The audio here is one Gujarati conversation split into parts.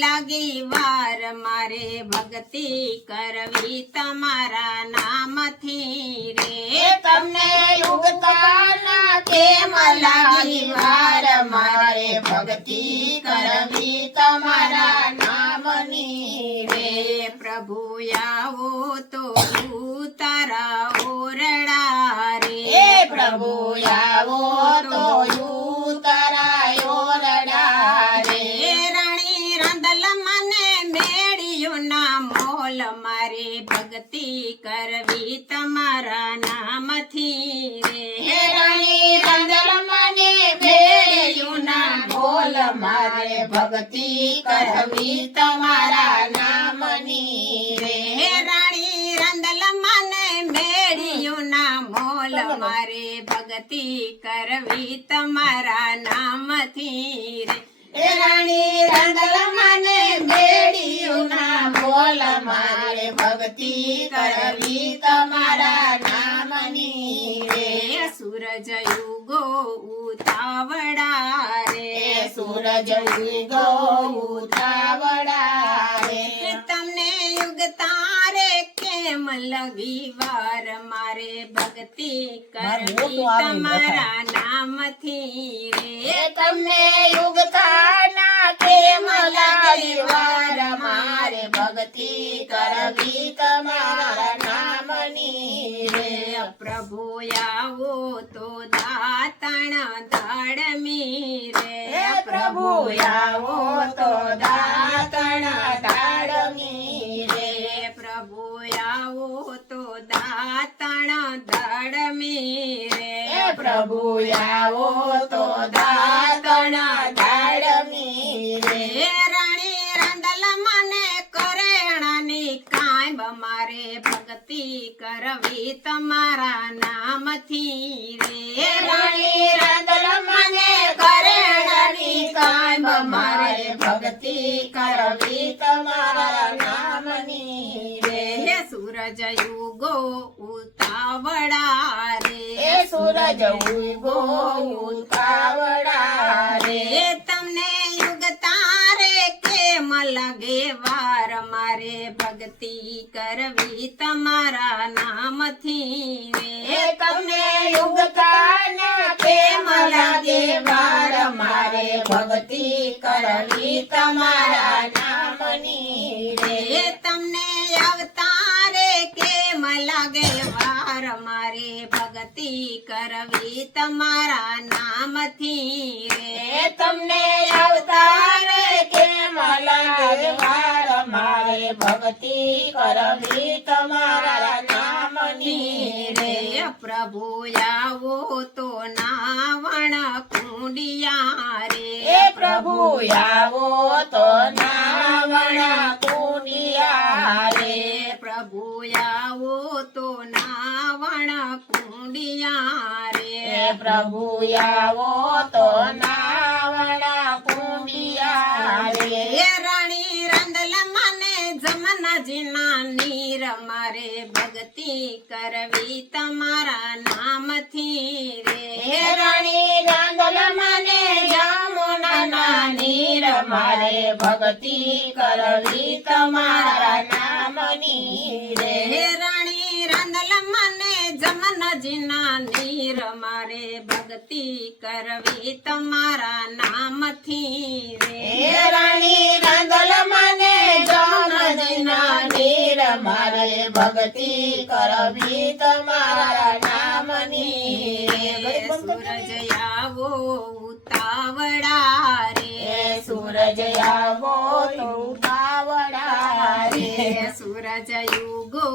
લાગી વાર મારે ભક્તિ કરવી તમારા નામથી રે એ તમને યુગતાના કેમ લાગી વાર મારે ભક્તિ કરવી તમારા નામની રે રે પ્રભુ આવો તો તારા ઓરડા રે એ પ્રભુ આવો તો ઉતરાયો રડા રે રે રાણી રંદલ મને મેળ્યું ના મોલ મારે ભક્તિ કરવી તમારા નામથી રે. રણી રંજલ મને બેડ્યું ના બોલ મારે ભક્તિ કરવી તમારા કરવી તમારા નામથી રે. એ રાણી રંજલ મને બેડ્યું ના બોલ મારે ભક્તિ કરવી તમારા નામની રે. રે સૂરજ યુગો ઉતાવળા રે. સૂરજ યુગો ઉતાવળા કેમ લગી વાર મારે ભક્તિ કરવી તમારા નામથી રે એ યુગતા ના કેમ લગી વાર મારે ભક્તિ કરવી તમારા નામની રે. પ્રભુ આવો તો દાતણ દાડમી હે રે પ્રભુ આવો તો દાતણ દાતણ દાડમી રે પ્રભુ આવો તો દાતણ તાળમી રે રાણી રંદલ મને કરેણાની કાંઈ મારે. ભક્તિ કરવી તમારા નામથી રે. રાણી રાંદલ મને કરેણની કાંઈ મારે. ભક્તિ કરવી તમારા નામની સૂરજ યુગો ઉતાવળા રે એ સૂરજ ઉગો ઉતાવળા રે રે તમને યુગ તારે કેમ લાગે વાર મારે ભક્તિ કરવી તમારા નામથી એ રે તમને યુગતાના કેમ લાગે વાર મારે ભક્તિ કરવી તમારા નામની રે રે તમને અવતારે કેમ લાગે વાર મારે ભક્તિ કરવી તમારા નામથી રે. તમને અવતાર કેમ લાગે વાર મારે ભક્તિ કરવી તમારા નામની રે. પ્રભુ આવો તો નાવણ કુંડિયા રે. પ્રભુ આવો તો નાવણ કુંડિયા રે. પ્રભુ આવો તો નાવણ કુંડિયા એ રે પ્રભુ આવો તો નાવણા પુનિયા રે રાણી રંદલ મને જમનાજીના નીર મારે ભક્તિ કરવી તમારા નામથી રે. રાણી રાંદલ મને જામુના નીર મારે ભક્તિ કરવી તમારા નામની રે. જમનાજીના નીર મારે ભક્તિ કરવી તમારા નામથી હે રે રાણી રાંદલ મને જામજીના નીર મારે ભક્તિ કરવી તમારા નામની રે સૂરજ આવો ઉતાવળા હે રે સૂરજ આવો તો ઉતાવળા રે રે સૂરજ યુગો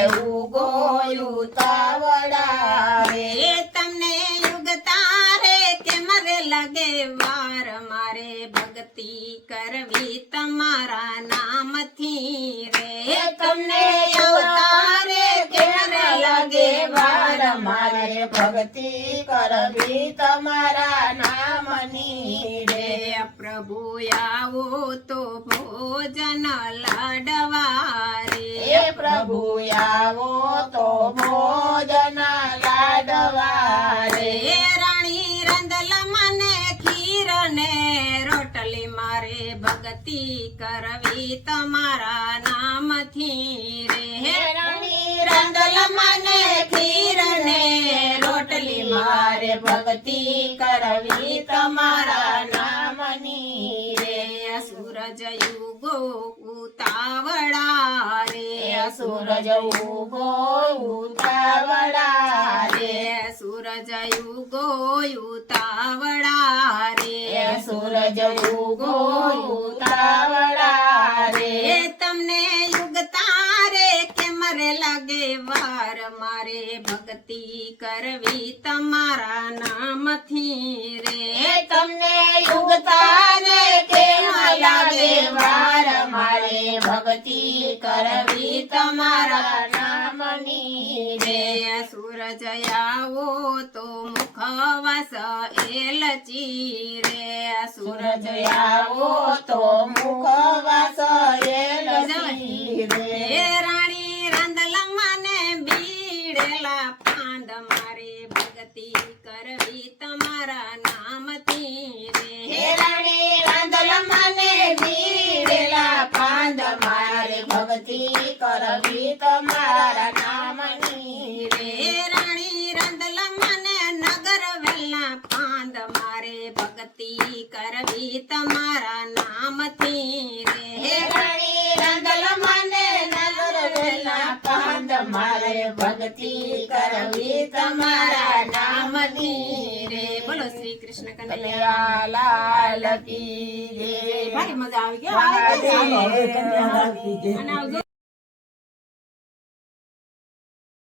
સૂરજ ઉગો ઉતાવળા તમને યુગ તારે કે મરે લગે વાર મારે ભક્તિ કરવી તમારા નામથી રે. તમને અવતારે મરે લાગે વાર મારે ભક્તિ કરવી તમારા નામની રે. પ્રભુ આવો તો ભોજન લાડવા પ્રભુ આવો તો ભોજન લાડવા રે રાણી રંદલ મને ખીર ને રોટલી મારે ભક્તિ કરવી તમારા નામથી રે. રાણી રંદલ મને ખીર ને રોટલી મારે ભક્તિ કરવી તમારા નામની રે રે સૂરજ યુગો ઉતાવળા રે સૂરજ ઉગો ઉતાવળા રે રે સૂરજ યુગો ઉતાવળા એ રે સૂરજ ઉગો ઉતાવળા રે એ તમને યુગ તારે કેમ રે લાગે વાર મારે ભક્તિ કરવી તમારા નામથી રે એ તમને યુગ તારે ભક્તિ કરવી તમારા નામની રે સૂરજ આવો તો મુખવાસ એલચી રે સૂરજ આવો તો મુખવાસ એલચી રે રાણી રાંદલ મને બીડેલા પાંદ મારે ભક્તિ કરવી તમારા નામથી હે રે રાણી રાંદલ મને ભીડેલા પાંદ મારે ભક્તિ કરવી તમારા નામની રે રે રાણી રાંદલ મને નગર વેલા પાંદ મારે ભક્તિ કરવી તમારા નામથી. રે રાંદલ મને નગર વેલા પાંદ મારે ભક્તિ કરવી તમારા નામની રે બોલો શ્રી કૃષ્ણ કનૈયા. લાલ કી જય. ભારી મજા આવી ગઈ. અને આવજો